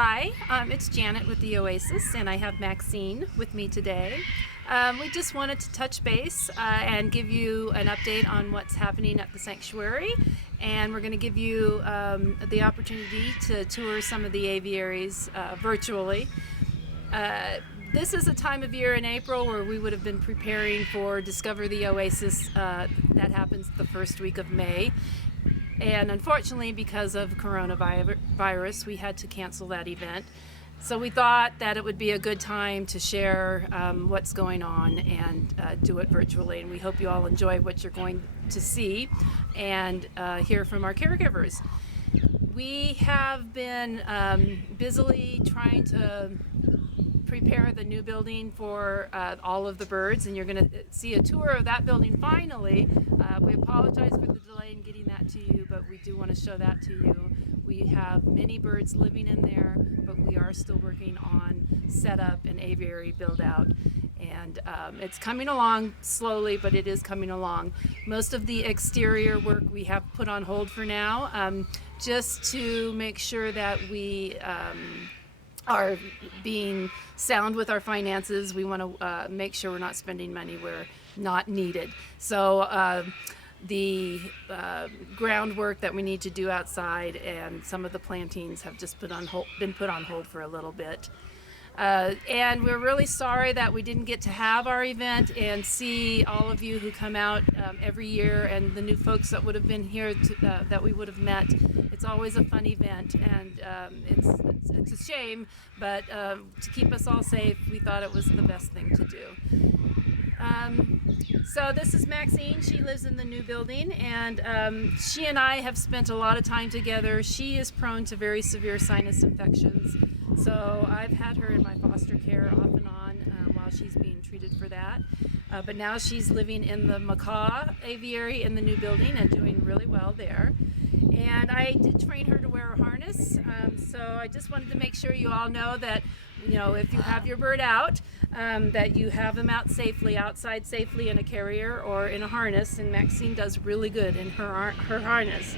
Hi, it's Janet with the Oasis, and I have Maxine with me today. We just wanted to touch base and give you an update on what's happening at the sanctuary, and we're going to give you the opportunity to tour some of the aviaries virtually. This is a time of year in April where we would have been preparing for Discover the Oasis. That happens the first week of May. And unfortunately, because of coronavirus, we had to cancel that event. So we thought that it would be a good time to share what's going on and do it virtually. And we hope you all enjoy what you're going to see and hear from our caregivers. We have been busily trying to prepare the new building for all of the birds, and you're going to see a tour of that building finally. We apologize for the delay in getting that to you, but we do want to show that to you. We have many birds living in there, but we are still working on setup and aviary build out, and it's coming along slowly, but it is coming along. Most of the exterior work we have put on hold for now, just to make sure that we are being sound with our finances. We want to make sure we're not spending money where not needed. So the groundwork that we need to do outside and some of the plantings have just been put on hold for a little bit. And we're really sorry that we didn't get to have our event and see all of you who come out every year, and the new folks that would have been here that we would have met. It's always a fun event, and it's a shame, but to keep us all safe, we thought it was the best thing to do. So this is Maxine. She lives in the new building, and she and I have spent a lot of time together. She is prone to very severe sinus infections, so I've had her in my foster care off and on while she's being treated for that. But now she's living in the Macaw aviary in the new building and doing really well there. And I did train her to wear a harness, so I just wanted to make sure you all know that, you know, if you have your bird out, that you have them out safely, outside safely in a carrier or in a harness, and Maxine does really good in her harness.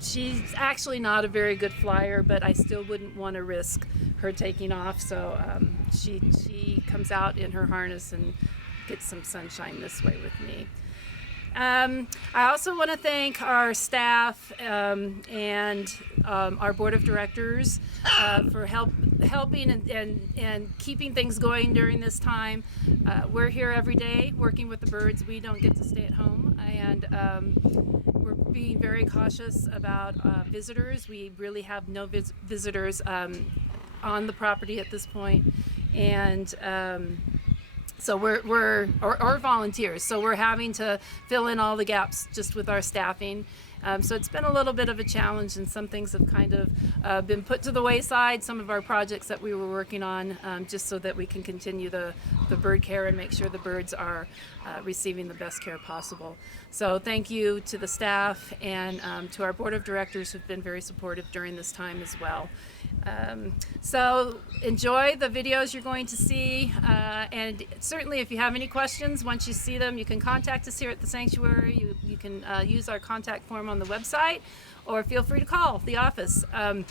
She's actually not a very good flyer, but I still wouldn't want to risk her taking off, so she comes out in her harness and gets some sunshine this way with me. I also want to thank our staff and our board of directors for helping and keeping things going during this time. We're here every day working with the birds. We don't get to stay at home, and we're being very cautious about visitors. We really have no visitors on the property at this point, and so or volunteers. So we're having to fill in all the gaps just with our staffing. So it's been a little bit of a challenge, and some things have kind of been put to the wayside, some of our projects that we were working on, just so that we can continue the bird care and make sure the birds are receiving the best care possible. So thank you to the staff and to our board of directors who've been very supportive during this time as well. So enjoy the videos you're going to see, and certainly if you have any questions, once you see them, you can contact us here at the sanctuary. You can use our contact form on the website, or feel free to call the office.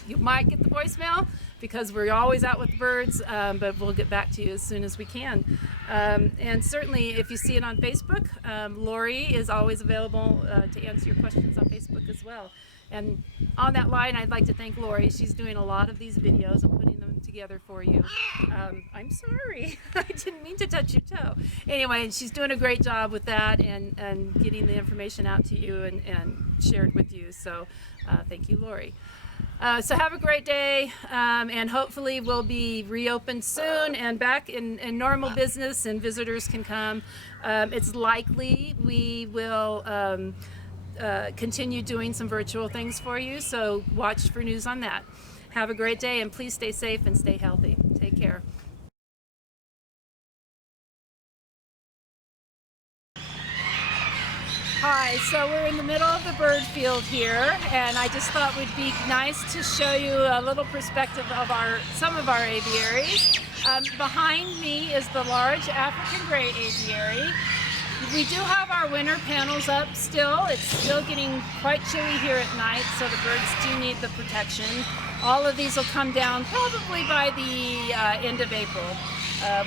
You might get the voicemail because we're always out with birds, but we'll get back to you as soon as we can. And certainly if you see it on Facebook, Lori is always available to answer your questions on Facebook as well. And on that line, I'd like to thank Lori. She's doing a lot of these videos and putting them together for you. I'm sorry, I didn't mean to touch your toe. Anyway, she's doing a great job with that and getting the information out to you and shared with you. So thank you, Lori. So have a great day, and hopefully we'll be reopened soon and back in normal business, and visitors can come. It's likely we will continue doing some virtual things for you, so watch for news on that. Have a great day, and please stay safe and stay healthy. Take care. Hi, so we're in the middle of the bird field here, and I just thought it would be nice to show you a little perspective of some of our aviaries. Behind me is the large African gray aviary. We do have our winter panels up still. It's still getting quite chilly here at night, so the birds do need the protection. All of these will come down probably by the end of April.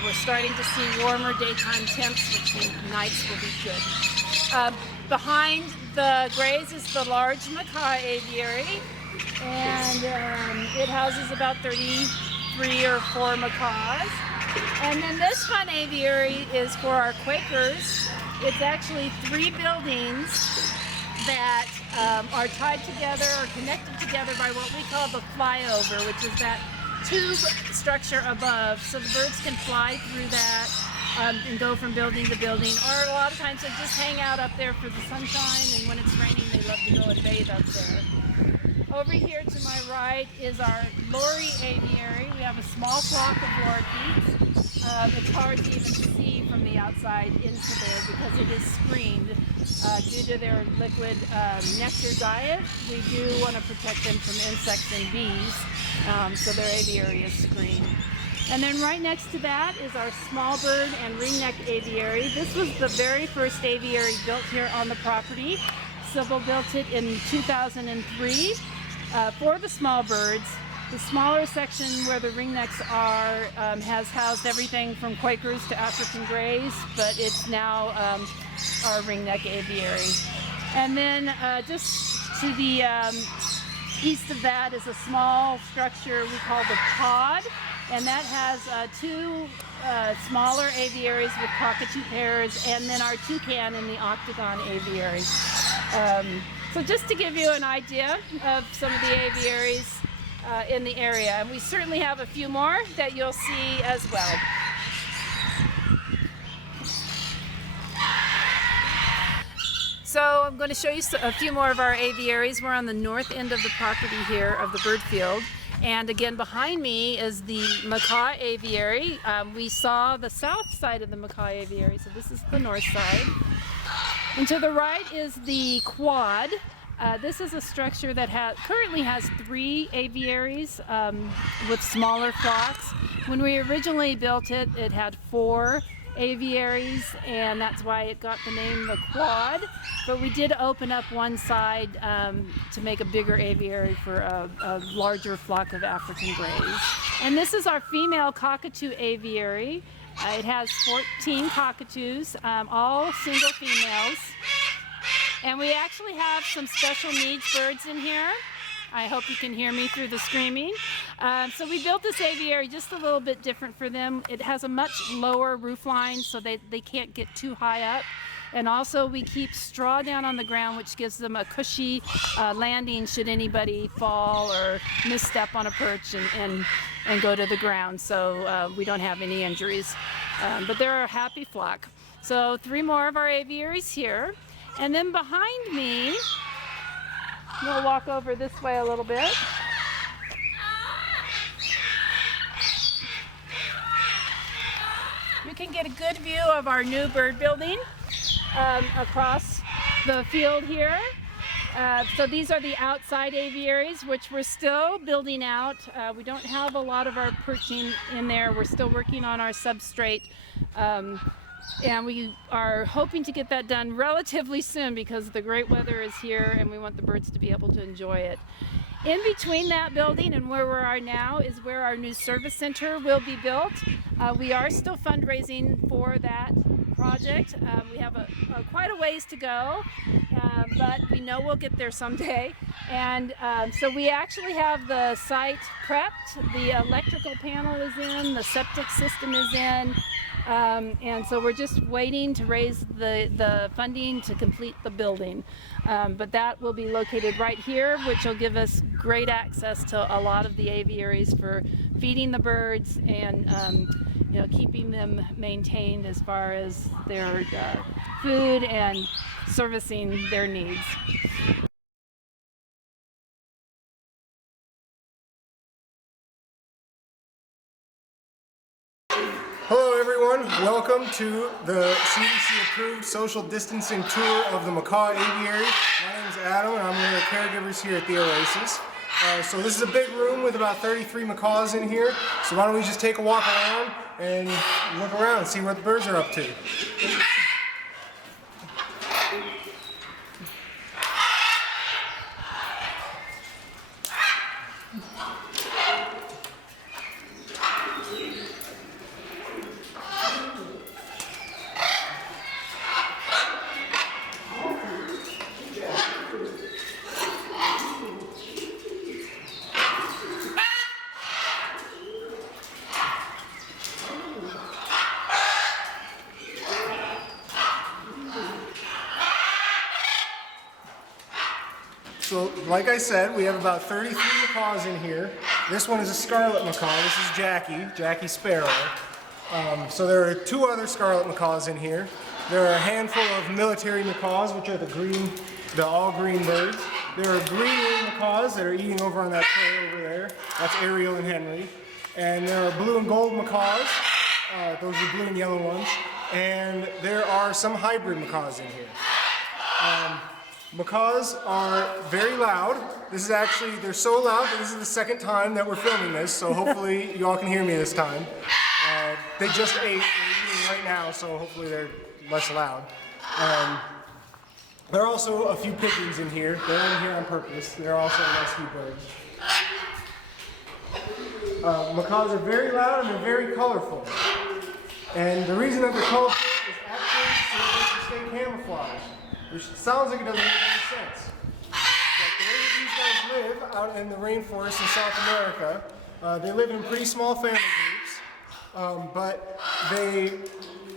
We're starting to see warmer daytime temps, which means nights will be good. Behind the grays is the large Macaw aviary, and it houses about 33 or 4 macaws. And then this fun aviary is for our Quakers. It's actually 3 buildings that are tied together or connected together by what we call the flyover, which is that tube structure above, so the birds can fly through that and go from building to building, or a lot of times they just hang out up there for the sunshine, and when it's raining they love to go and bathe up there. Over here to my right is our Lorikeet aviary. We have a small flock of Lorikeets. It's hard to even see from the outside into there because it is screened due to their liquid nectar diet. We do want to protect them from insects and bees, so their aviary is screened. And then right next to that is our small bird and ringneck aviary. This was the very first aviary built here on the property. Sybil built it in 2003 for the small birds. The smaller section where the ringnecks are has housed everything from Quakers to African Greys, but it's now our ringneck aviary. And then just to the east of that is a small structure we call the pod, and that has 2 smaller aviaries with cockatoo pairs, and then our toucan in the octagon aviary. So just to give you an idea of some of the aviaries in the area, and we certainly have a few more that you'll see as well. So I'm going to show you a few more of our aviaries. We're on the north end of the property here of the bird field. And again, behind me is the Macaw aviary. We saw the south side of the Macaw aviary, so this is the north side. And to the right is the quad. This is a structure that currently has 3 aviaries with smaller flocks. When we originally built it, it had 4 aviaries, and that's why it got the name the quad. But we did open up one side to make a bigger aviary for a larger flock of African Greys. And this is our female cockatoo aviary. It has 14 cockatoos, all single females. And we actually have some special needs birds in here. I hope you can hear me through the screaming. So we built this aviary just a little bit different for them. It has a much lower roof line, so they can't get too high up. And also we keep straw down on the ground, which gives them a cushy landing should anybody fall or misstep on a perch and go to the ground. So we don't have any injuries. But they're a happy flock. So 3 more of our aviaries here. And then behind me, we'll walk over this way a little bit. You can get a good view of our new bird building across the field here. So these are the outside aviaries, which we're still building out. We don't have a lot of our perching in there. We're still working on our substrate. And we are hoping to get that done relatively soon because the great weather is here and we want the birds to be able to enjoy it. In between that building and where we are now is where our new service center will be built. We are still fundraising for that project. We have quite a ways to go, but we know we'll get there someday. And so we actually have the site prepped. The electrical panel is in, the septic system is in. And so we're just waiting to raise the funding to complete the building. But that will be located right here, which will give us great access to a lot of the aviaries for feeding the birds and keeping them maintained as far as their food and servicing their needs. Hello everyone, welcome to the CDC-approved social distancing tour of the Macaw Aviary. My name is Adam and I'm one of the caregivers here at the Oasis. So this is a big room with about 33 macaws in here, so why don't we just take a walk around and look around and see what the birds are up to. So, like I said, we have about 33 macaws in here. This one is a scarlet macaw. This is Jackie Sparrow. So there are 2 other scarlet macaws in here. There are a handful of military macaws, which are the all green birds. There are green-winged macaws that are eating over on that tray over there. That's Ariel and Henry. And there are blue and gold macaws. Those are blue and yellow ones. And there are some hybrid macaws in here. Macaws are very loud. They're so loud that this is the second time that we're filming this, so hopefully you all can hear me this time. They just ate, they're eating right now, so hopefully they're less loud. There are also a few pigeons in here. They're in here on purpose. They're also rescue birds. Macaws are very loud and they're very colorful. And the reason that they're colorful is actually so they can stay camouflaged, which sounds like it doesn't make any sense. But the way that these guys live out in the rainforest in South America, they live in pretty small family groups, but they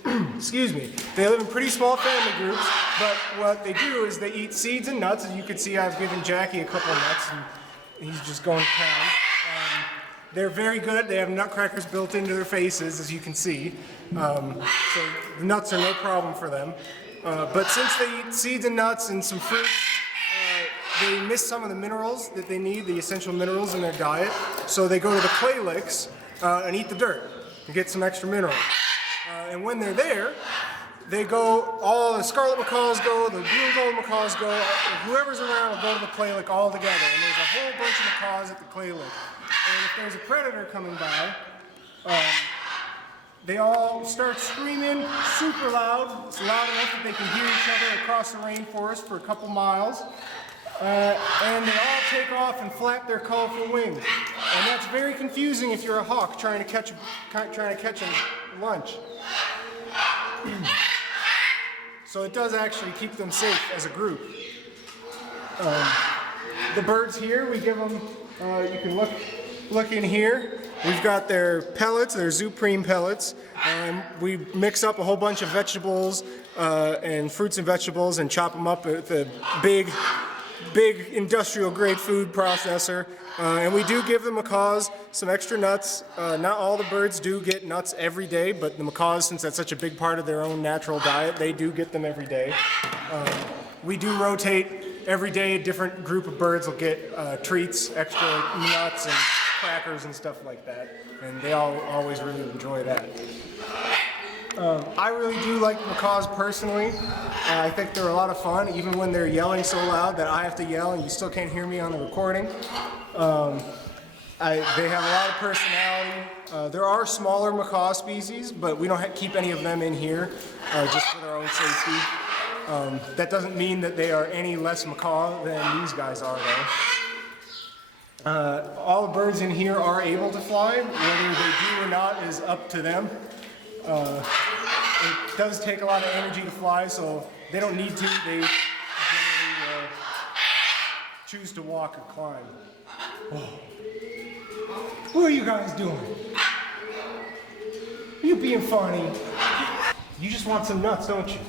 they live in pretty small family groups, but what they do is they eat seeds and nuts. As you can see, I've given Jackie a couple of nuts, and he's just going to town. They're very good. They have nutcrackers built into their faces, as you can see. So the nuts are no problem for them. But since they eat seeds and nuts and some fruit, they miss some of the minerals that they need, the essential minerals in their diet. So they go to the clay licks and eat the dirt and get some extra minerals. And when they're there, they go, all the scarlet macaws go, the blue and gold macaws go, whoever's around will go to the clay lick all together. And there's a whole bunch of macaws at the clay lick. And if there's a predator coming by, they all start screaming super loud. It's loud enough that they can hear each other across the rainforest for a couple miles. And they all take off and flap their colorful wings. And that's very confusing if you're a hawk trying to catch a lunch. So it does actually keep them safe as a group. The birds here, we give them, you can look in here. We've got their pellets, their Zupreme pellets. We mix up a whole bunch of vegetables and fruits and vegetables and chop them up with a big industrial grade food processor. And we do give the macaws some extra nuts. Not all the birds do get nuts every day, but the macaws, since that's such a big part of their own natural diet, they do get them every day. We do rotate every day. A different group of birds will get treats, extra nuts and crackers and stuff like that. And they all always really enjoy that. I really do like the macaws personally. I think they're a lot of fun, even when they're yelling so loud that I have to yell and you still can't hear me on the recording. They have a lot of personality. There are smaller macaw species, but we don't keep any of them in here just for their own safety. That doesn't mean that they are any less macaw than these guys are, though. All the birds in here are able to fly. Whether they do or not is up to them. It does take a lot of energy to fly, so they don't need to. They generally choose to walk or climb. Oh. What are you guys doing? Are you being funny? You just want some nuts, don't you?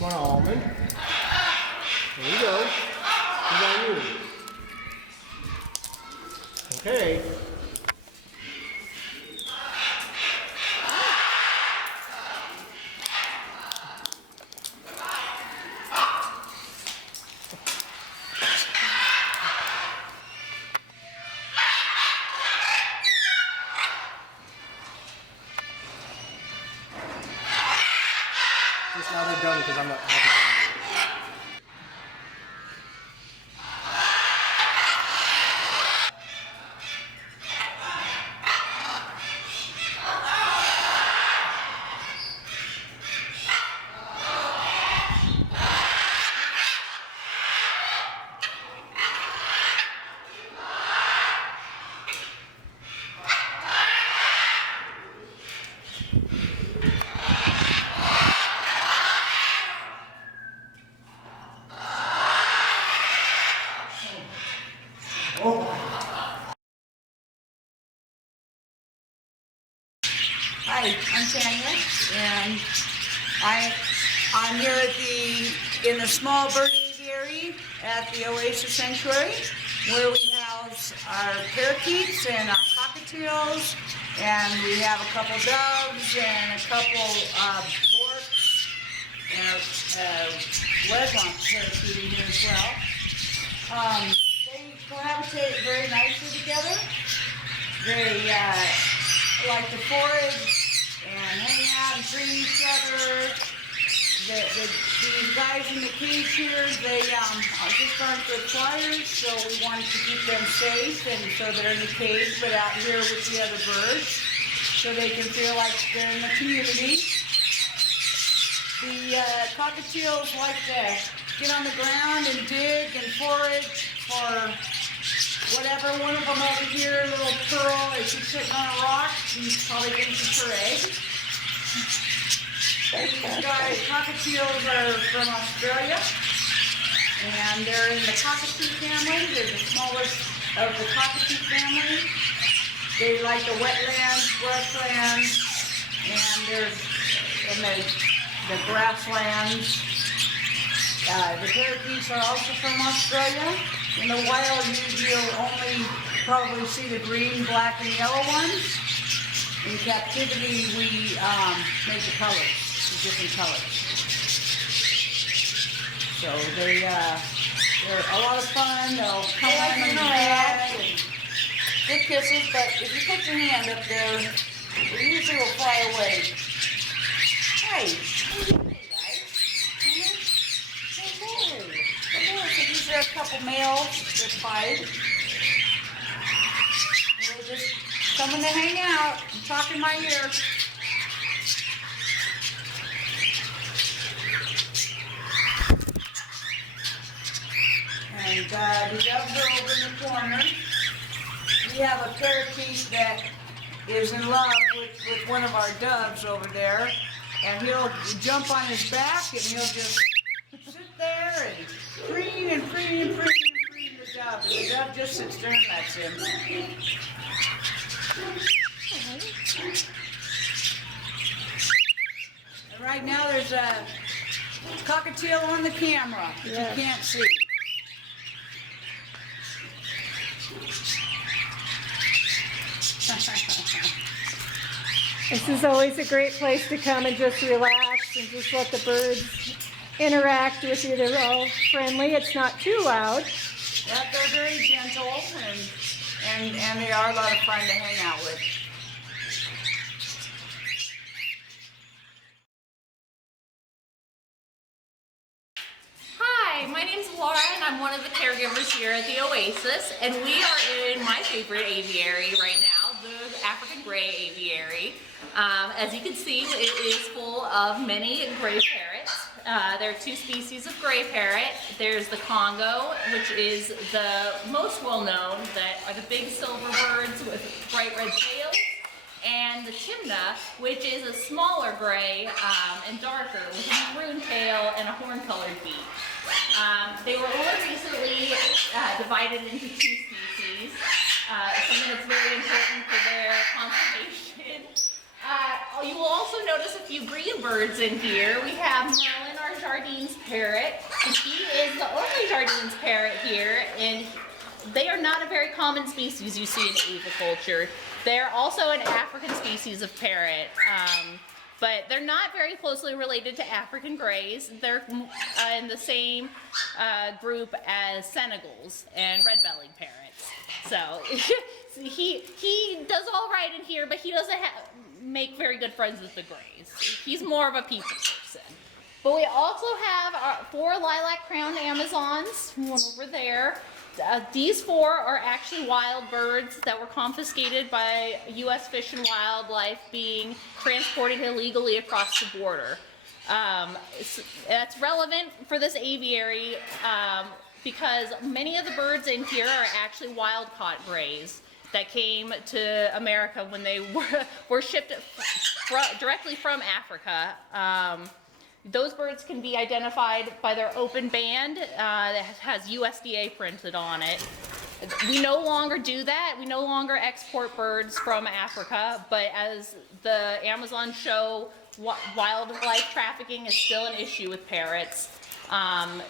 Want an almond? There you go. What about you? Okay. Just now they're done because I'm not happy. Hi, I'm Tanya, and I'm here in the small bird aviary aviary at the Oasis Sanctuary, where we house our parakeets and our cockatoos, and we have a couple doves and a couple borks and a Wesmont parakeet in here as well. They cohabitate very nicely together. They like to forage and hang out and treat each other. These guys in the cage here, they just aren't good flyers, so we wanted to keep them safe, and so they're in the cage, but out here with the other birds, so they can feel like they're in the community. The cockatoos like to get on the ground and dig and forage for whatever. One of them over here, little Pearl, is she's sitting on a rock. She's probably going to eat her egg. These guys, cockatoos, are from Australia, and they're in the cockatoo family. They're the smallest of the cockatoo family. They like the wetlands, brushlands, and they're in the grasslands. The parakeets are also from Australia. In the wild, you'll only probably see the green, black, and yellow ones. In captivity, we make the colors, the different colors. So they're a lot of fun. They'll come on and interact and give kisses, but if you put your hand up there, they usually will fly away. Hey, how you doing, guys? Hello. Hello. So these are a couple males. They're pied. They're just coming to hang out and talk in my ear. And the doves are over in the corner. We have a parakeet that is in love with one of our doves over there. And he'll jump on his back and he'll just sit there and preen and preen and preen and preen the dove. And the dove just sits there and lets him. And right now there's a cockatiel on the camera that you can't see. This is always a great place to come and just relax and just let the birds interact with you. They're all friendly. It's not too loud. Yeah, they're very gentle and they are a lot of fun to hang out with. Hi, my name's Laura and I'm one of the caregivers here at the Oasis, and we are in my favorite aviary right now, the African gray aviary. As you can see, it is full of many gray parrots. There are two species of gray parrot. There's the Congo, which is the most well known, that are the big silver birds with bright red tails, and the Chimna, which is a smaller gray and darker with a maroon tail and a horn-colored beak. They were only recently divided into two species, something that's very important for their conservation. You will also notice a few green birds in here. We have Merlin, our Jardines parrot, and he is the only Jardines parrot here, and they are not a very common species you see in aviculture. They're also an African species of parrot, but they're not very closely related to African grays. They're in the same group as Senegals and red-bellied parrots. So he does all right in here, but he doesn't make very good friends with the grays. He's more of a people person. But we also have our 4 lilac-crowned Amazons, one over there. These 4 are actually wild birds that were confiscated by U.S. Fish and Wildlife, being transported illegally across the border. That's relevant for this aviary because many of the birds in here are actually wild-caught grays that came to America when they were shipped directly from Africa. Those birds can be identified by their open band that has USDA printed on it. We no longer do that. We no longer export birds from Africa, but as the Amazon show, wildlife trafficking is still an issue with parrots.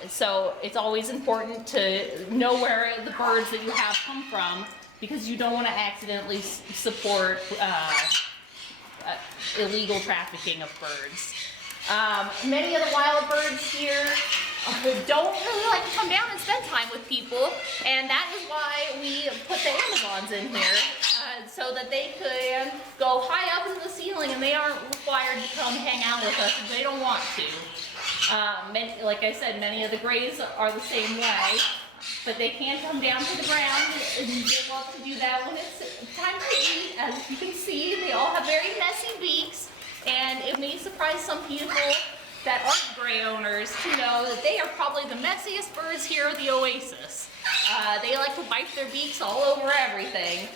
So it's always important to know where the birds that you have come from, because you don't want to accidentally support illegal trafficking of birds. Many of the wild birds here don't really like to come down and spend time with people, and that is why we put the Amazons in here, so that they can go high up into the ceiling and they aren't required to come hang out with us if they don't want to. Like I said, many of the grays are the same way, but they can come down to the ground, and they love to do that when it's time to eat. As you can see, they all have very messy beaks, and it may surprise some people that aren't gray owners to know that they are probably the messiest birds here at the Oasis. They like to wipe their beaks all over everything,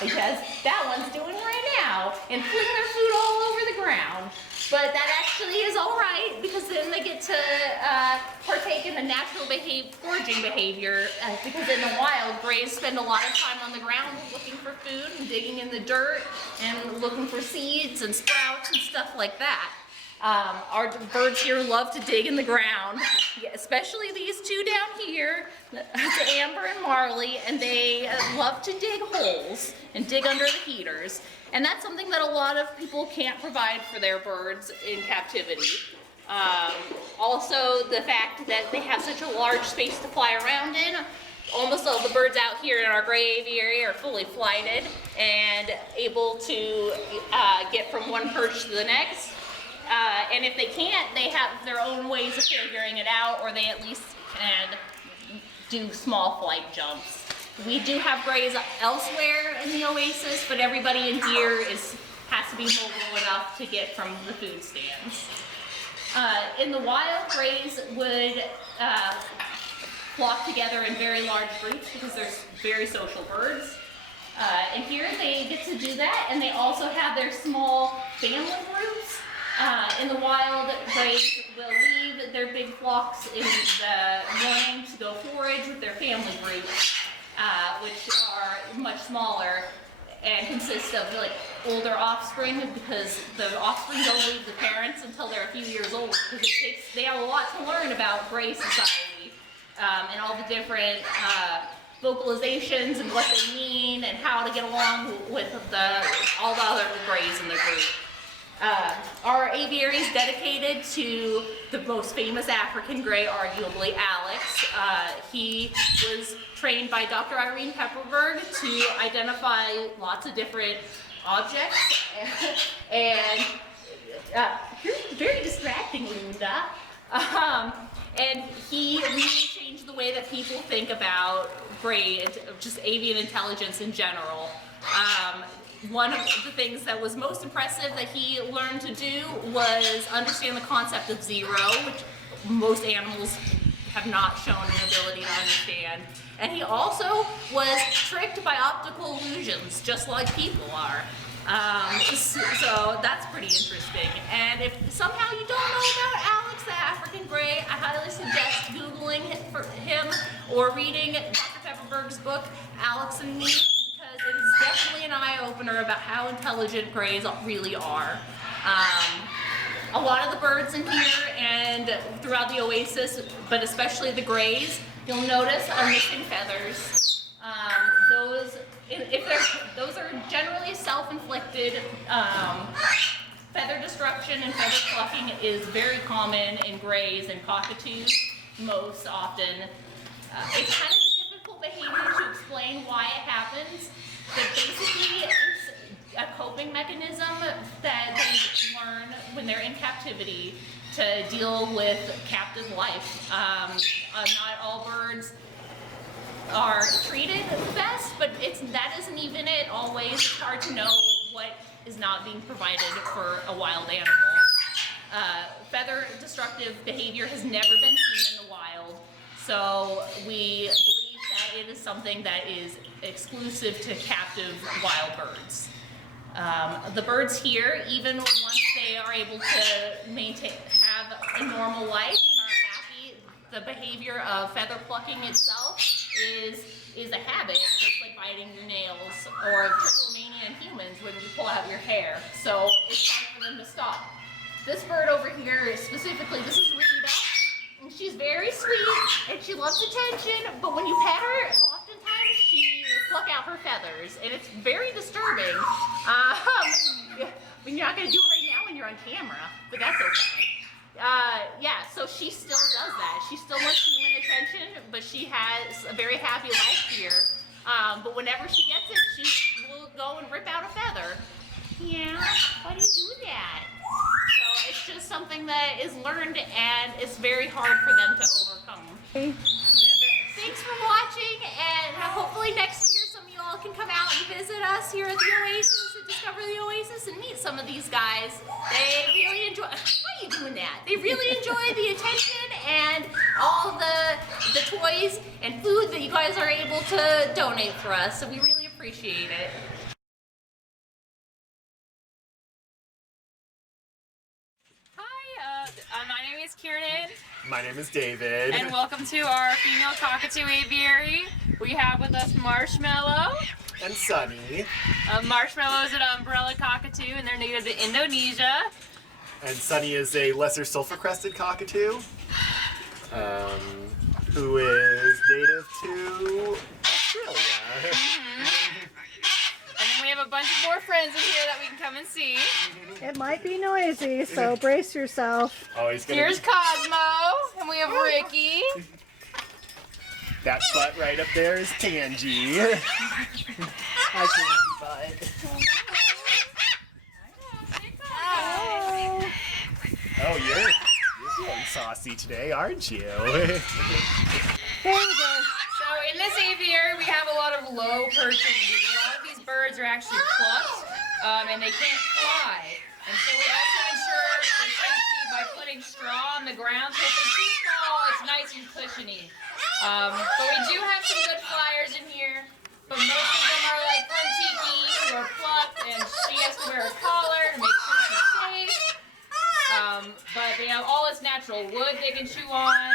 because that one's doing right now, and fling their food all over the ground. But that actually is all right, because then they get to partake in the natural foraging behavior, because in the wild, grays spend a lot of time on the ground looking for food and digging in the dirt and looking for seeds and sprouts and stuff like that. Our birds here love to dig in the ground, especially these two down here, Amber and Marley, and they love to dig holes and dig under the heaters. And that's something that a lot of people can't provide for their birds in captivity. Also, the fact that they have such a large space to fly around in. Almost all the birds out here in our gray aviary are fully flighted and able to get from one perch to the next. And if they can't, they have their own ways of figuring it out, or they at least can do small flight jumps. We do have grays elsewhere in the Oasis, but everybody in here has to be mobile enough to get from the food stands. In the wild, grays would flock together in very large groups because they're very social birds. And here they get to do that, and they also have their small family groups. In the wild, grays will leave their big flocks in the morning to go forage with their family groups, which are much smaller and consist of like older offspring, because the offspring don't leave the parents until they're a few years old, because they have a lot to learn about gray society and all the different vocalizations and what they mean and how to get along with all the other grays in the group. Our aviary is dedicated to the most famous African gray, arguably Alex. He was trained by Dr. Irene Pepperberg to identify lots of different objects, and you're very distracting, Linda. And he really changed the way that people think about gray, just avian intelligence in general. One of the things that was most impressive that he learned to do was understand the concept of zero, which most animals have not shown an ability to understand. And he also was tricked by optical illusions, just like people are. So that's pretty interesting. And if somehow you don't know about Alex the African gray, I highly suggest Googling him or reading Dr. Pepperberg's book, Alex and Me, because it is definitely an eye-opener about how intelligent grays really are. A lot of the birds in here and throughout the Oasis, but especially the grays, you'll notice are missing feathers. Those are generally self-inflicted. Feather destruction and feather plucking is very common in grays and cockatoos most often. It's kind of a difficult behavior to explain why it happens, but basically it's a coping mechanism that they learn when they're in captivity to deal with captive life. Not all birds are treated best, but that isn't even it always. It's hard to know what is not being provided for a wild animal. Feather destructive behavior has never been seen in the wild, so we believe that it is something that is exclusive to captive wild birds. The birds here, even once they are able to have a normal life and are happy, the behavior of feather plucking itself is a habit, just like biting your nails or trichomania in humans when you pull out your hair. So it's hard for them to stop. This bird over here, specifically, this is Rita. she's very sweet and she loves attention, but when you pet her, oftentimes she will pluck out her feathers, and it's very disturbing. You're not going to do it right now when you're on camera, but that's okay. Yeah, so she still does that. She still wants human attention, but she has a very happy life here. But whenever she gets it, she will go and rip out a feather. Yeah, why do you do that? So it's just something that is learned, and it's very hard for them to overcome. Thanks for watching, and hopefully next year some of y'all can come out and visit us here at the Oasis and discover the Oasis and meet some of these guys. They really enjoy. Why are you doing that? They really enjoy the attention and all the toys and food that you guys are able to donate for us. So we really appreciate it. Hi, my name is Kieran. My name is David. And welcome to our female cockatoo aviary. We have with us Marshmallow. And Sunny. Marshmallow is an umbrella cockatoo, and they're native to Indonesia. And Sunny is a lesser sulfur-crested cockatoo, who is native to Australia. And then we have a bunch of more friends in here that we can come and see. It might be noisy, so brace yourself. Oh, he's gonna Here's Cosmo, and we have Ricky. That butt right up there is Tangy. Hi, Tangy butt. Oh, you're feeling saucy today, aren't you? There you go. So in this aviary, we have a lot of low perching because a lot of these birds are actually plucked, and they can't fly. And so we also ensure their safety by putting straw on the ground, so if they do fall, it's nice and cushiony. But we do have some good flyers in here, but most of them are like Lorikeet who are plucked, and she has to wear a collar to make sure she's safe. But they have all this natural wood they can chew on,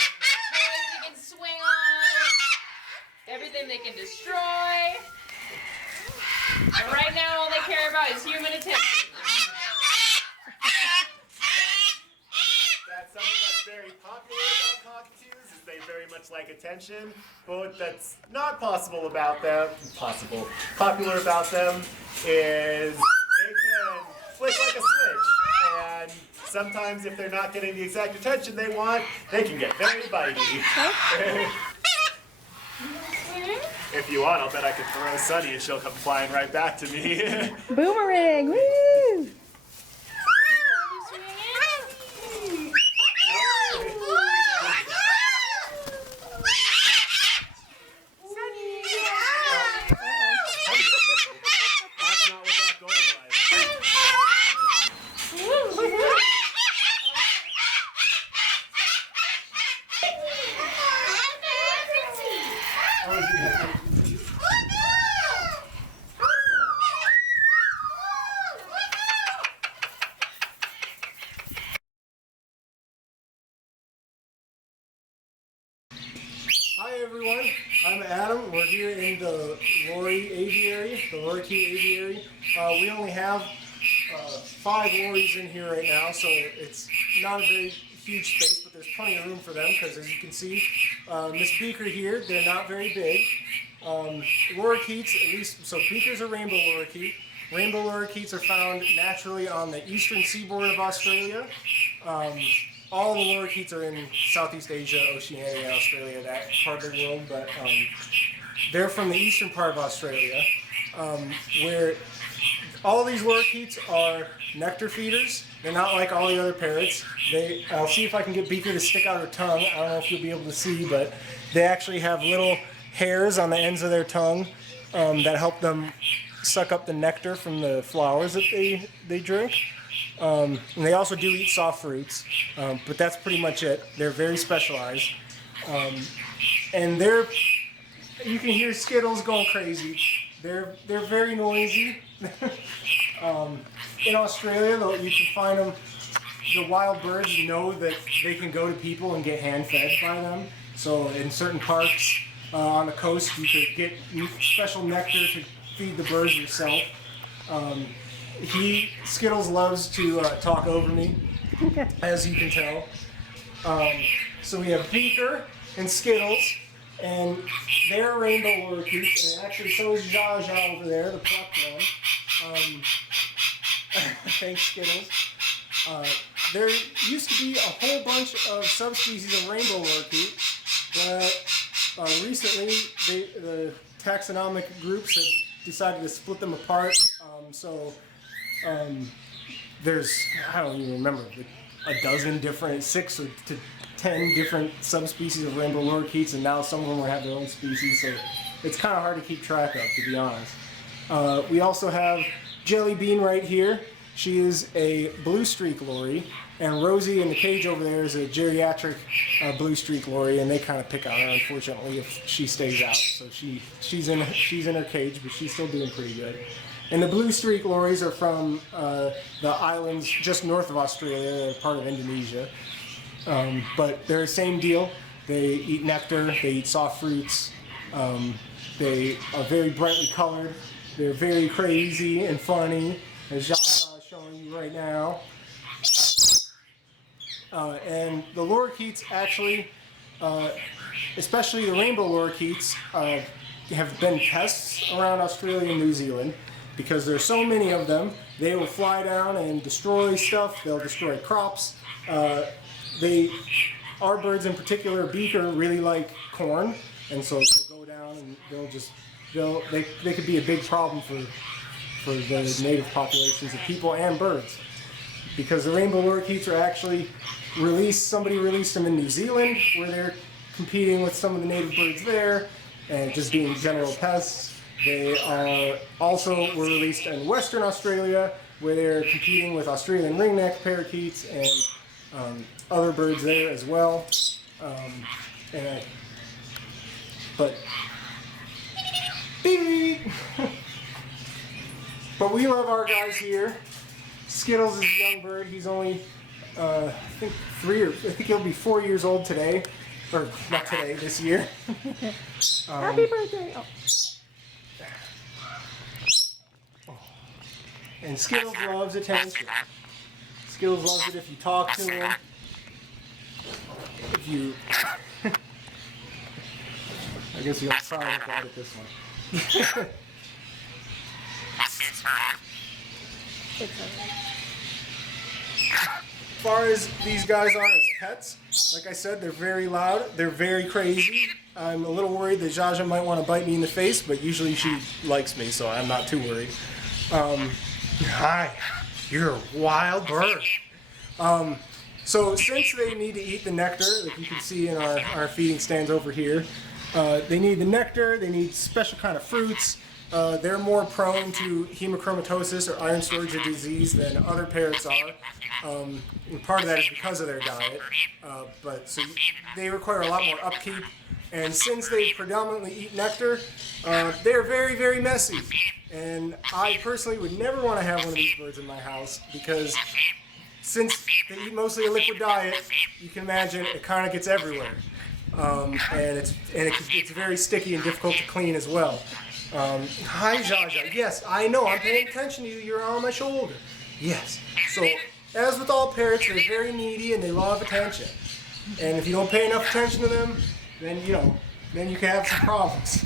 toys they can swing on, everything they can destroy. But right now, all they care about is human attention. That's something that's very popular about cockatoos, is they very much like attention. But what that's not popular about them is they can flick like a switch. And sometimes if they're not getting the exact attention they want, they can get very bitey. If you want, I'll bet I could throw Sunny and she'll come flying right back to me. Boomerang, woo! That's not what that goal was. Hi everyone, I'm Adam. We're here in the Lorikeet aviary. We only have 5 lories in here right now, so it's not a very huge space, but there's plenty of room for them because, as you can see, Miss Beaker here, they're not very big. Lorikeets, at least, so Beakers are rainbow lorikeet. Rainbow lorikeets are found naturally on the eastern seaboard of Australia. All the lorikeets are in Southeast Asia, Oceania, Australia, that part of the world, but they're from the eastern part of Australia, where all these lorikeets are nectar feeders. They're not like all the other parrots. I'll see if I can get Beaker to stick out her tongue. I don't know if you'll be able to see, but they actually have little hairs on the ends of their tongue that help them suck up the nectar from the flowers that they drink. And they also do eat soft fruits, but that's pretty much it. They're very specialized. And you can hear Skittles going crazy. They're very noisy. In Australia, though, you can find them. The wild birds know that they can go to people and get hand-fed by them. So in certain parks on the coast, you could get special nectar to feed the birds yourself. Skittles loves to talk over me, as you can tell. So we have Beaker and Skittles, and they're rainbow lorikeets, and actually so is Zha Zha over there, the plucked one. Thanks, Skittles. There used to be a whole bunch of subspecies of rainbow lorikeet, but recently the taxonomic groups have decided to split them apart. There's, I don't even remember, a dozen different, 6 to 10 different subspecies of rainbow lorikeets, and now some of them will have their own species, so it's kind of hard to keep track of, to be honest. We also have Jelly Bean right here. She is a blue streak lory, and Rosie in the cage over there is a geriatric blue streak lory, and they kind of pick on her, unfortunately, if she stays out. So she's in her cage, but she's still doing pretty good. And the blue streak lories are from the islands just north of Australia. They're part of Indonesia. But they're the same deal. They eat nectar, they eat soft fruits. They are very brightly colored. They're very crazy and funny, as Jacques is showing you right now. And the lorikeets actually, especially the rainbow lorikeets, have been pests around Australia and New Zealand. Because there's so many of them, they will fly down and destroy stuff. They'll destroy crops. Our birds in particular, Beaker, really like corn, and so they'll go down and they could be a big problem for the native populations of people and birds. Because the rainbow lorikeets are actually somebody released them in New Zealand, where they're competing with some of the native birds there, and just being general pests. They also were released in Western Australia, where they're competing with Australian ringneck parakeets and other birds there as well. But we love our guys here. Skittles is a young bird. He's only, I think he'll be 4 years old today, or not today, this year. Happy birthday! Oh. And Skittles loves attention. Skittles loves it if you talk to him. If you... I guess you'll try to look at this one. It's alright. As far as these guys are as pets, like I said, they're very loud, they're very crazy. I'm a little worried that Zsa Zsa might want to bite me in the face, but usually she likes me, so I'm not too worried. Hi, you're a wild bird. So since they need to eat the nectar, like you can see in our feeding stands over here, they need the nectar, they need special kind of fruits. They're more prone to hemochromatosis or iron storage disease than other parrots are. And part of that is because of their diet. So they require a lot more upkeep. And since they predominantly eat nectar, they're very, very messy. And I personally would never want to have one of these birds in my house because since they eat mostly a liquid diet, you can imagine it kind of gets everywhere. And it's very sticky and difficult to clean as well. Hi, Zsa Zsa. Yes, I know. I'm paying attention to you. You're on my shoulder. Yes. So, as with all parrots, they're very needy and they love attention. And if you don't pay enough attention to them, then you can have some problems.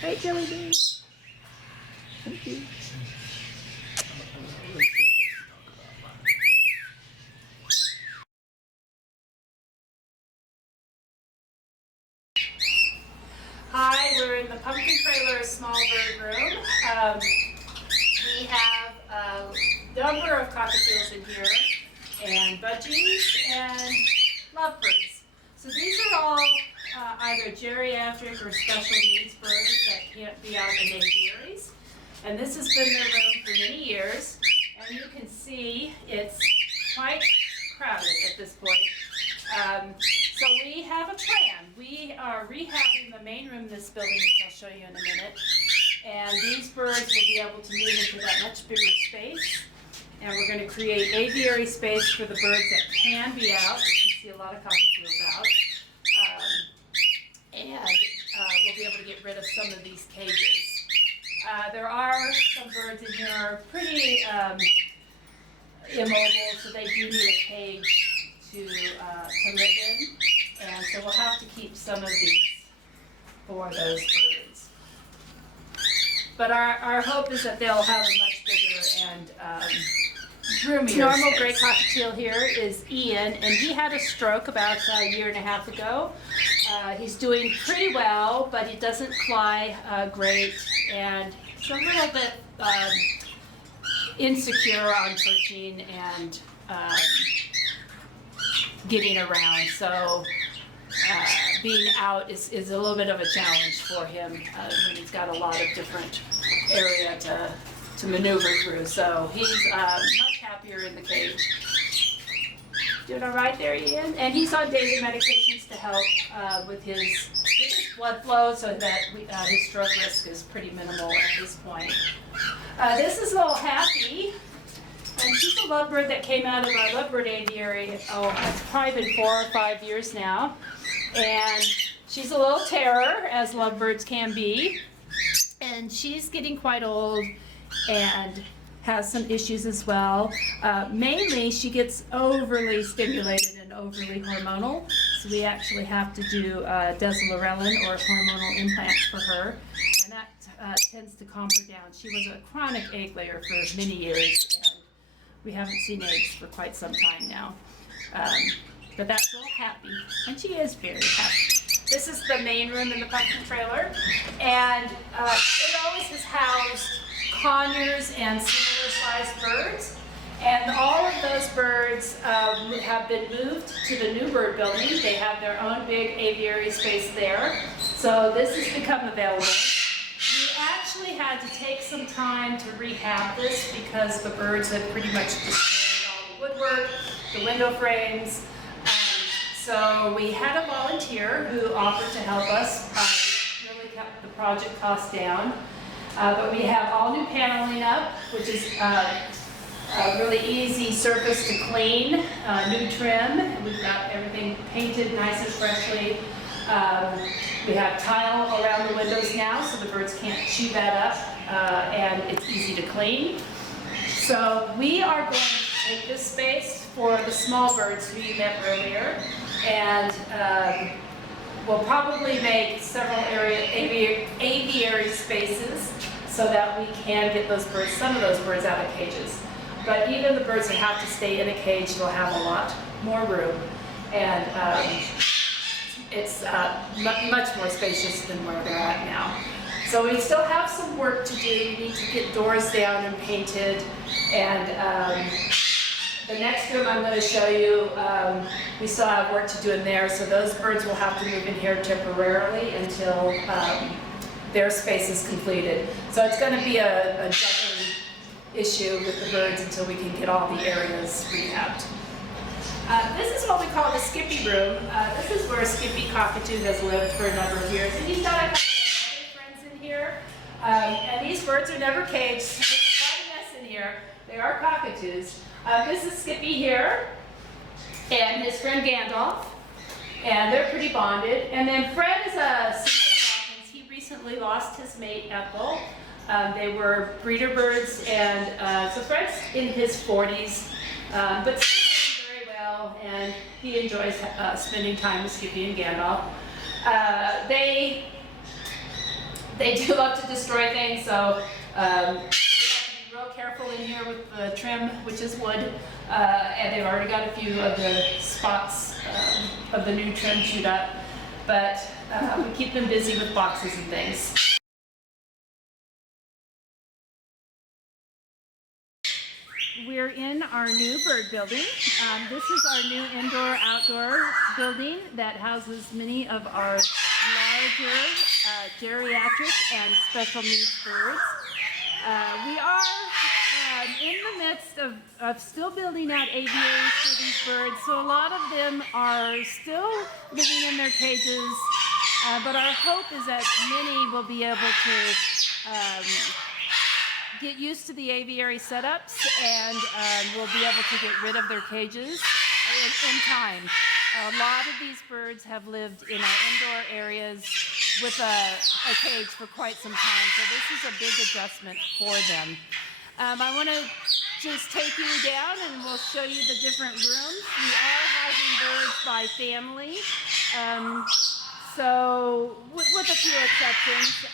Hey, Jelly Bean. Thank you. Hi, we're in the pumpkin trailer, small bird room. We have a number of cockatoos in here, and budgies, and lovebirds. So these are all either geriatric or special needs birds that can't be out in aviaries. And this has been their room for many years. And you can see it's quite crowded at this point. So we have a plan. We are rehabbing the main room in this building, which I'll show you in a minute. And these birds will be able to move into that much bigger space. And we're going to create aviary space for the birds that can be out. You can see a lot of cockatoos out. And we'll be able to get rid of some of these cages. There are some birds in here are pretty immobile, so they do need a cage to live in, and so we'll have to keep some of these for those birds. But our hope is that they'll have a much bigger and roomier normal space. gray cockatiel here is Ian, and he had a stroke about a year and a half ago. He's doing pretty well, but he doesn't fly great, and he's a little bit insecure on perching and getting around. So being out is a little bit of a challenge for him when he's got a lot of different area to maneuver through. So he's much happier in the cage. Doing all right there, Ian? And he's on daily medications to help with his blood flow so that his stroke risk is pretty minimal at this point. This is little Happy, and she's a lovebird that came out of our lovebird aviary. It's probably been 4 or 5 years now. And she's a little terror, as lovebirds can be. And she's getting quite old and has some issues as well. Mainly, she gets overly stimulated and overly hormonal. So we actually have to do deslorelin or hormonal implants for her. And that tends to calm her down. She was a chronic egg layer for many years, and we haven't seen eggs for quite some time now. But that's little Happy, and she is very happy. This is the main room in the pumpkin trailer, and it always has housed conures and similar sized birds. And all of those birds have been moved to the new bird building. They have their own big aviary space there. So this has become available. We actually had to take some time to rehab this because the birds had pretty much destroyed all the woodwork, the window frames. So we had a volunteer who offered to help us. Really kept the project cost down. But we have all new paneling up, which is a really easy surface to clean, new trim. We've got everything painted nice and freshly. We have tile around the windows now, so the birds can't chew that up, and it's easy to clean. So we are going to take this space for the small birds who you met earlier, and we'll probably make several aviary spaces so that we can get those birds, some of those birds out of cages. But even the birds that have to stay in a cage will have a lot more room, and it's much more spacious than where they're at now. So we still have some work to do. We need to get doors down and painted, and the next room I'm going to show you, we still have work to do in there, so those birds will have to move in here temporarily until their space is completed. So it's going to be a juggling issue with the birds until we can get all the areas rehabbed. This is what we call the Skippy room. This is where Skippy Cockatoo has lived for a number of years, and he's got a couple of other friends in here. And these birds are never caged, so it's quite a mess in here. They are cockatoos. This is Skippy here, and his friend Gandalf, and they're pretty bonded. And then Fred is a single Dawkins. He recently lost his mate Ethel. They were breeder birds, and so Fred's in his 40s, but still doing very well, and he enjoys spending time with Skippy and Gandalf. They do love to destroy things, so we have to be real careful in here with the trim, which is wood, and they've already got a few of the spots of the new trim chewed up, but we keep them busy with boxes and things. We're in our new bird building. This is our new indoor-outdoor building that houses many of our larger geriatric and special needs birds. We are in the midst of still building out aviaries for these birds, so a lot of them are still living in their cages, but our hope is that many will be able to get used to the aviary setups, and we'll be able to get rid of their cages in time. A lot of these birds have lived in our indoor areas with a cage for quite some time, so this is a big adjustment for them. I want to just take you down and we'll show you the different rooms. We are housing birds by family. So, with a few exceptions,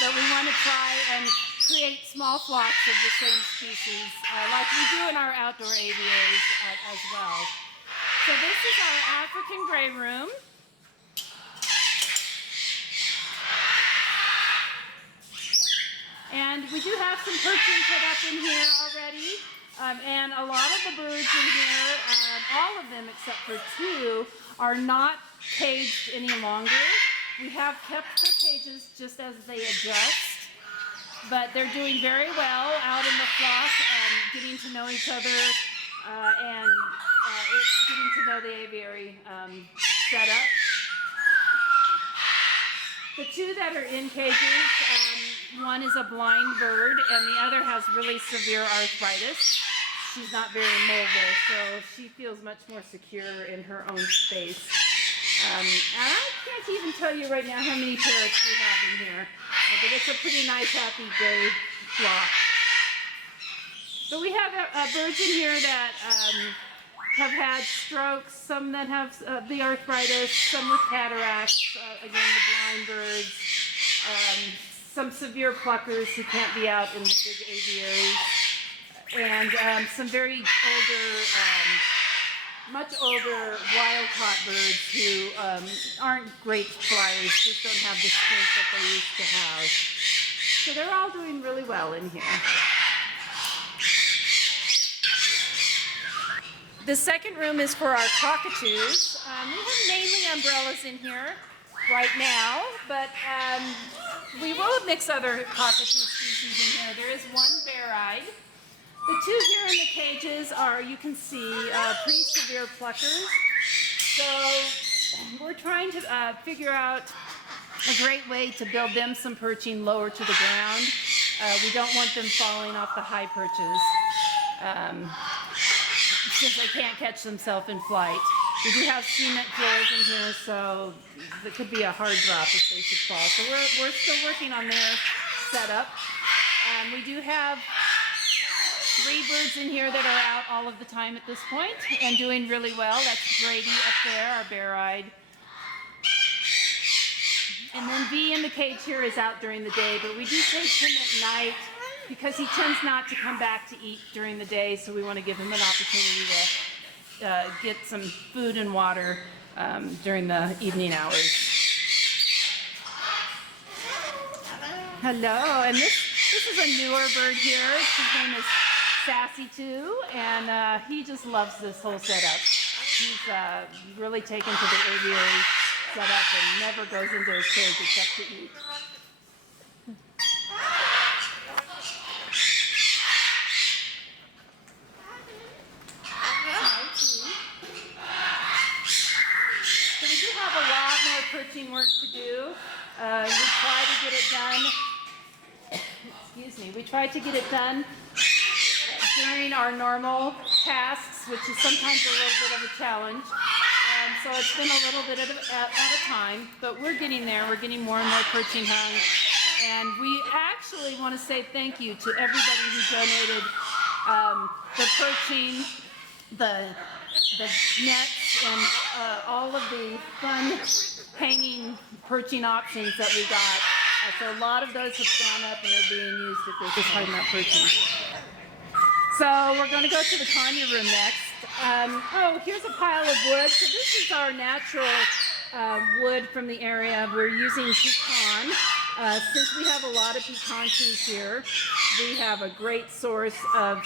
but we want to try and create small flocks of the same species, like we do in our outdoor aviaries as well. So this is our African gray room. And we do have some perching put up in here already. And a lot of the birds in here, all of them except for 2, are not caged any longer. We have kept their cages just as they adjust, but they're doing very well out in the flock, getting to know each other and getting to know the aviary setup. The 2 that are in cages, one is a blind bird and the other has really severe arthritis. She's not very mobile, so she feels much more secure in her own space. And I can't even tell you right now how many parrots we have in here, but it's a pretty nice, happy, gray flock. But we have birds in here that have had strokes, some that have the arthritis, some with cataracts, again, the blind birds, some severe pluckers who can't be out in the big aviaries, and some very older, much older wild-caught birds who aren't great flyers, just don't have the strength that they used to have. So they're all doing really well in here. The second room is for our cockatoos. We have mainly umbrellas in here right now, but we will mix other cockatoo species in here. There is one bare-eyed. The 2 here in the cages are, you can see, pretty severe pluckers. So we're trying to figure out a great way to build them some perching lower to the ground. We don't want them falling off the high perches since they can't catch themselves in flight. We do have cement floors in here, so it could be a hard drop if they should fall. So we're still working on their setup. We do have 3 birds in here that are out all of the time at this point and doing really well. That's Brady up there, our bare-eyed. And then V in the cage here is out during the day, but we do take him at night because he tends not to come back to eat during the day, so we want to give him an opportunity to get some food and water during the evening hours. Hello, and this is a newer bird here. His name is Sassy too, and he just loves this whole setup. He's really taken to the aviary setup and never goes into his cage except to eat. So we do have a lot more perching work to do. We try to get it done. Excuse me. We try to get it done during our normal tasks, which is sometimes a little bit of a challenge. So it's been a little bit at a time, but we're getting there. We're getting more and more perching hung. And we actually want to say thank you to everybody who donated the perching, the nets, and all of the fun hanging perching options that we got. So a lot of those have gone up and are being used if they're just talking about perching. So we're going to go to the conure room next. Oh, here's a pile of wood. So this is our natural wood from the area. We're using pecan. Since we have a lot of pecan trees here, we have a great source of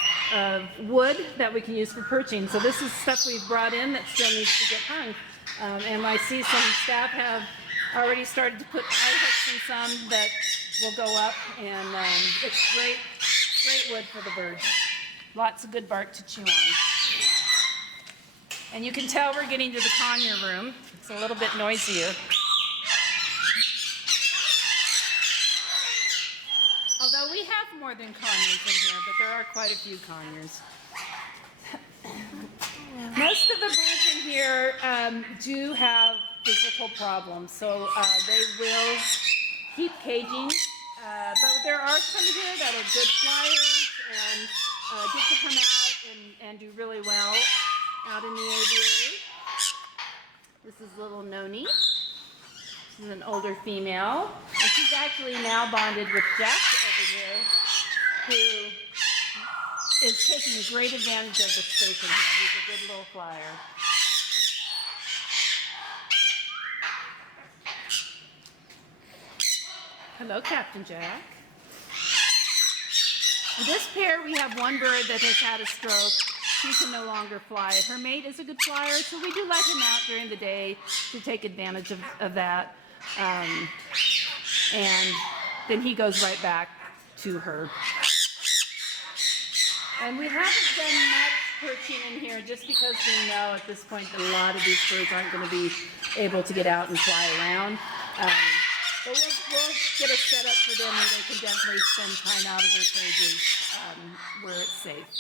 wood that we can use for perching. So this is stuff we've brought in that still needs to get hung. And I see some staff have already started to put eye hooks in some that will go up. And it's great wood for the birds. Lots of good bark to chew on. And you can tell we're getting to the conure room. It's a little bit noisier. Although we have more than conures in here, but there are quite a few conures. Most of the birds in here do have physical problems, so they will keep caging. But there are some here that are good flyers and get to come out and do really well. out in the aviary. This is little Noni. She's an older female. And she's actually now bonded with Jack over here, who is taking great advantage of the space in here. He's a good little flyer. Hello, Captain Jack. In this pair, we have one bird that has had a stroke. She can no longer fly. Her mate is a good flyer, so we do let him out during the day to take advantage of that. And then he goes right back to her. And we haven't done much perching in here just because we know at this point that a lot of these birds aren't going to be able to get out and fly around. But we'll get a setup for them where they can definitely spend time out of their cages where it's safe.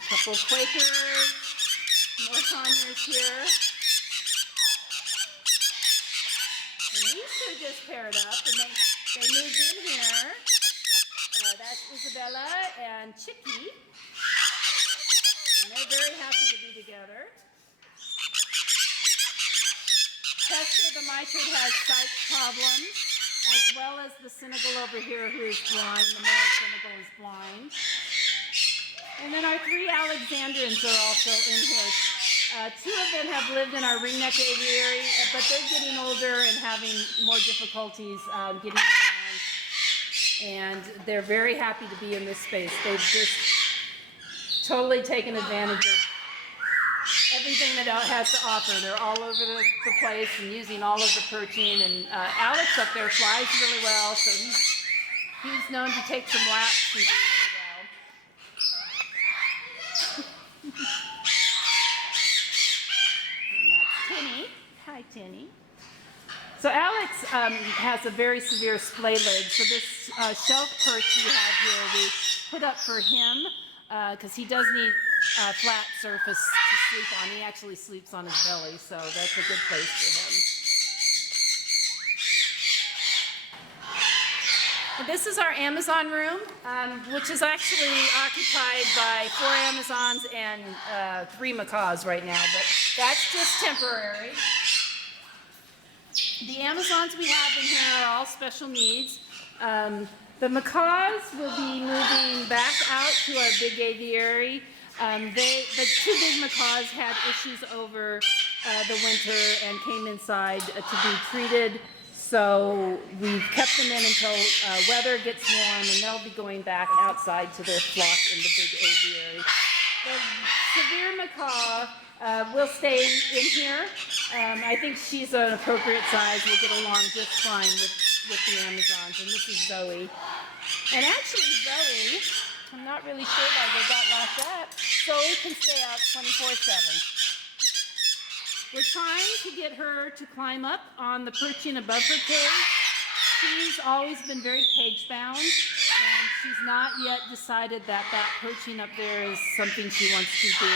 A couple of Quakers, more conures here. And these two just paired up and they moved in here. That's Isabella and Chicky. And they're very happy to be together. Chester the mitred has sight problems, as well as the Senegal over here who is blind. The male Senegal is blind. And then our 3 Alexandrins are also in here. 2 of them have lived in our ringneck aviary, but they're getting older and having more difficulties getting around. And they're very happy to be in this space. They've just totally taken advantage of everything that it has to offer. They're all over the place and using all of the perching. And Alex up there flies really well, so he's known to take some laps and do really well. And that's Tinny. Hi, Tinny. So Alex has a very severe splay leg, so this shelf perch we have here we put up for him because he does need a flat surface to sleep on. He actually sleeps on his belly, so that's a good place for him. And this is our Amazon room, which is actually occupied by 4 Amazons and 3 macaws right now, but that's just temporary. The Amazons we have in here are all special needs. The macaws will be moving back out to our big aviary. The 2 big macaws had issues over the winter and came inside to be treated. So we've kept them in until weather gets warm, and they'll be going back outside to their flock in the big aviary. The severe macaw will stay in here. I think she's an appropriate size. We'll get along just fine with the Amazons. And this is Zoe. And actually Zoe, I'm not really sure why they got locked up. Zoe can stay out 24/7. We're trying to get her to climb up on the perching above her cage. She's always been very cage bound, and she's not yet decided that perching up there is something she wants to do.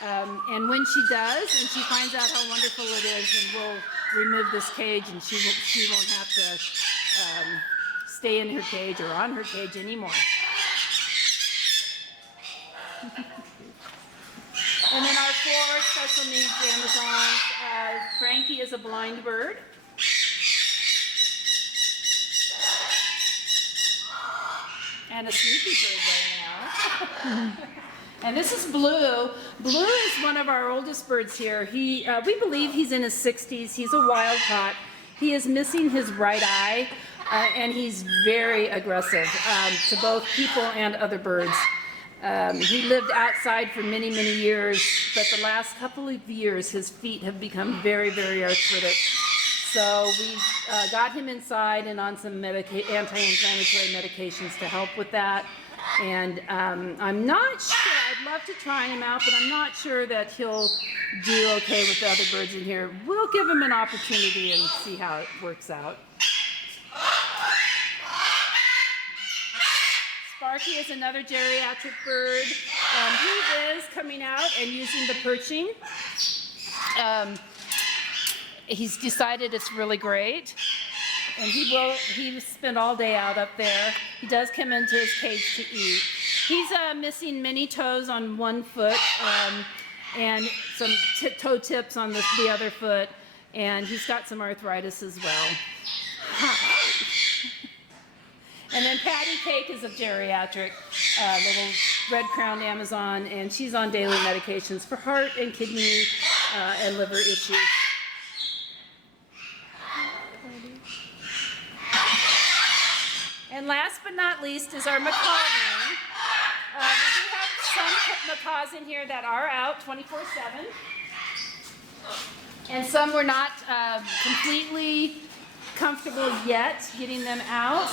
And when she does, and she finds out how wonderful it is, then we'll remove this cage, and she won't have to stay in her cage or on her cage anymore. And then our 4 special needs Amazons. Frankie is a blind bird. And a sleepy bird right now. And this is Blue. Blue is one of our oldest birds here. We believe he's in his 60s. He's a wild caught. He is missing his right eye, and he's very aggressive to both people and other birds. He lived outside for many, many years, but the last couple of years his feet have become very, very arthritic. So we got him inside and on some anti-inflammatory medications to help with that. And I'm not sure, I'd love to try him out, but I'm not sure that he'll do okay with the other birds in here. We'll give him an opportunity and see how it works out. Sparky is another geriatric bird. He is coming out and using the perching. He's decided it's really great. And he spent all day out up there. He does come into his cage to eat. He's missing many toes on one foot. and some toe tips on the other foot, and he's got some arthritis as well. And then Patty Cake is a geriatric little red-crowned Amazon, and she's on daily medications for heart and kidney and liver issues. And last but not least is our macaw room. We do have some macaws in here that are out 24/7. And some we're not completely comfortable yet getting them out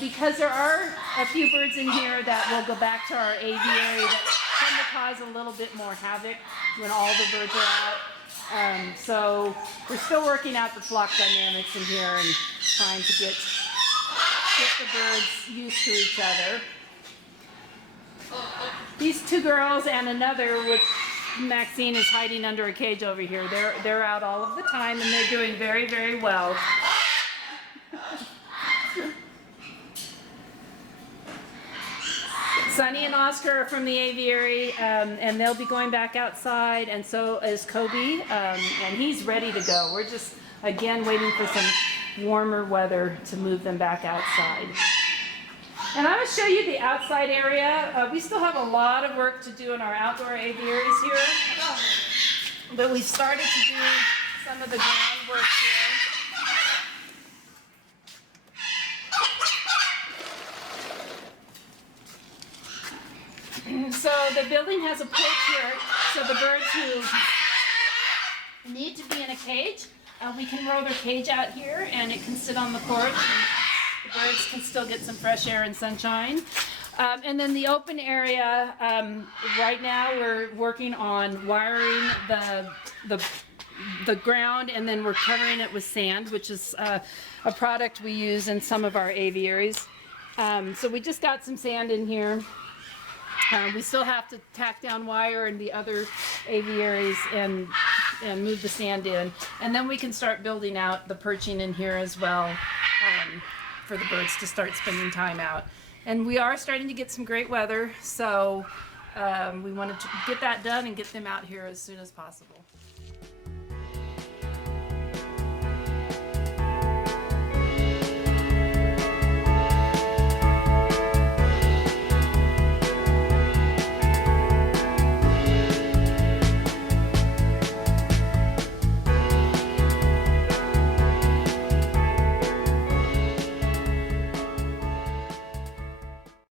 because there are a few birds in here that will go back to our aviary that tend to cause a little bit more havoc when all the birds are out. So we're still working out the flock dynamics in here and trying to get the birds used to each other. These two girls and another, which Maxine is hiding under a cage over here, they're out all of the time and they're doing very, very well. Sunny and Oscar are from the aviary, and they'll be going back outside, and so is Kobe, and he's ready to go. We're just, again, waiting for some warmer weather to move them back outside. And I'm going to show you the outside area. We still have a lot of work to do in our outdoor aviaries here, but we've started to do some of the groundwork here. So the building has a porch here, so the birds who need to be in a cage, we can roll their cage out here and it can sit on the porch. And the birds can still get some fresh air and sunshine. And then the open area, right now we're working on wiring the ground, and then we're covering it with sand, which is a product we use in some of our aviaries. So we just got some sand in here. We still have to tack down wire in the other aviaries and move the sand in. And then we can start building out the perching in here as well for the birds to start spending time out. And we are starting to get some great weather, so we wanted to get that done and get them out here as soon as possible.